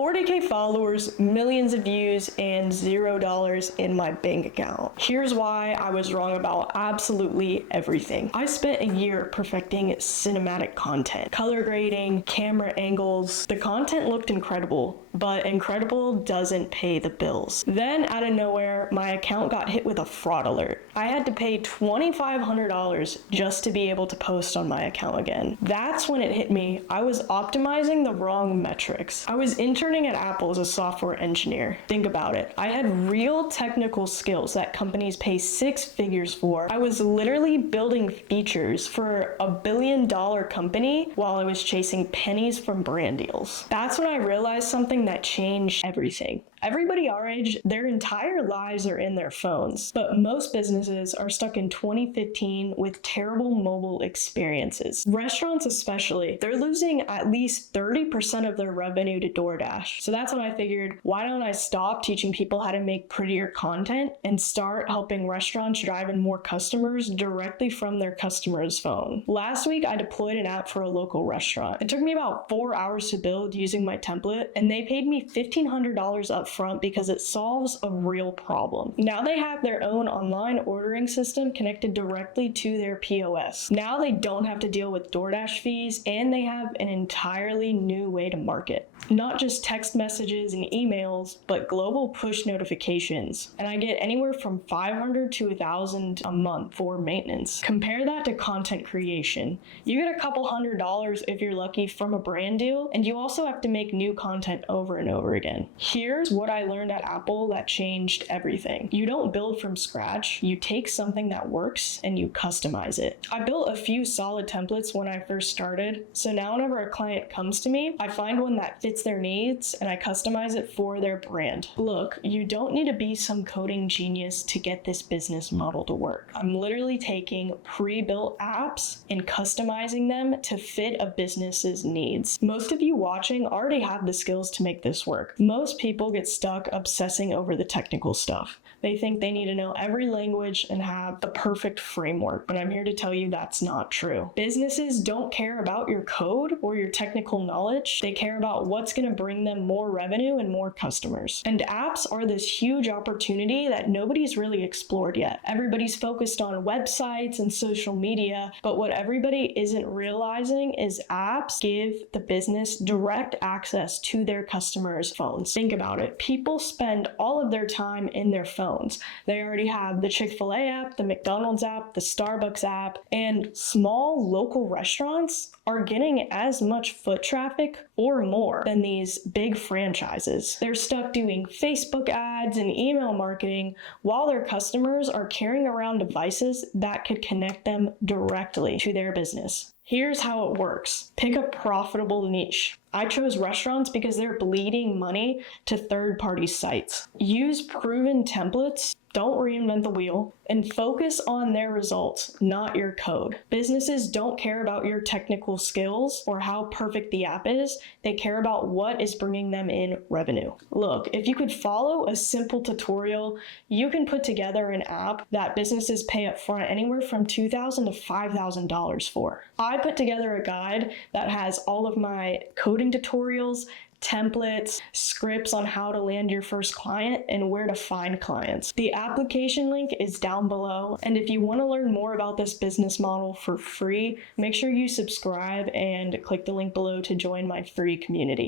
40K followers, millions of views, and $0 in my bank account. Here's why I was wrong about absolutely everything. I spent a year perfecting cinematic content, color grading, camera angles. The content looked incredible, but incredible doesn't pay the bills. Then out of nowhere, my account got hit with a fraud alert. I had to pay $2,500 just to be able to post on my account again. That's when it hit me. I was optimizing the wrong metrics. I was interning at Apple as a software engineer. Think about it. I had real technical skills that companies pay six figures for. I was literally building features for $1 billion company while I was chasing pennies from brand deals. That's when I realized something that changed everything. Everybody our age, their entire lives are in their phones, but most businesses are stuck in 2015 with terrible mobile experiences. Restaurants especially, they're losing at least 30% of their revenue to DoorDash. So that's when I figured, why don't I stop teaching people how to make prettier content and start helping restaurants drive in more customers directly from their customer's phone. Last week, I deployed an app for a local restaurant. It took me about 4 hours to build using my template, and they paid me $1,500 up front because it solves a real problem. Now they have their own online ordering system connected directly to their POS. Now they don't have to deal with DoorDash fees, and they have an entirely new way to market. Not just text messages and emails, but global push notifications. And I get anywhere from $500 to $1,000 a month for maintenance. Compare that to content creation. You get a couple $100 if you're lucky from a brand deal, and you also have to make new content over and over again. Here's what I learned at Apple that changed everything. You don't build from scratch. You take something that works and you customize it. I built a few solid templates when I first started, so now whenever a client comes to me, I find one that fits their needs and I customize it for their brand. Look, you don't need to be some coding genius to get this business model to work. I'm literally taking pre-built apps and customizing them to fit a business's needs. Most of you watching already have the skills to make this work. Most people get stuck obsessing over the technical stuff. They think they need to know every language and have the perfect framework, but I'm here to tell you that's not true. Businesses don't care about your code or your technical knowledge. They care about what's going to bring them more revenue and more customers. And apps are this huge opportunity that nobody's really explored yet. Everybody's focused on websites and social media, but what everybody isn't realizing is apps give the business direct access to their customers' phones. Think about it. People spend all of their time in their phones. They already have the Chick-fil-A app, the McDonald's app, the Starbucks app, and small local restaurants are getting as much foot traffic or more than these big franchises. They're stuck doing Facebook ads and email marketing while their customers are carrying around devices that could connect them directly to their business. Here's how it works. Pick a profitable niche. I chose restaurants because they're bleeding money to third-party sites. Use proven templates, don't reinvent the wheel, and focus on their results, not your code. Businesses don't care about your technical skills or how perfect the app is. They care about what is bringing them in revenue. Look, if you could follow a simple tutorial, you can put together an app that businesses pay up front anywhere from $2,000 to $5,000 for. I put together a guide that has all of my coding tutorials, templates, scripts on how to land your first client, and where to find clients. The application link is down below, and if you want to learn more about this business model for free, make sure you subscribe and click the link below to join my free community.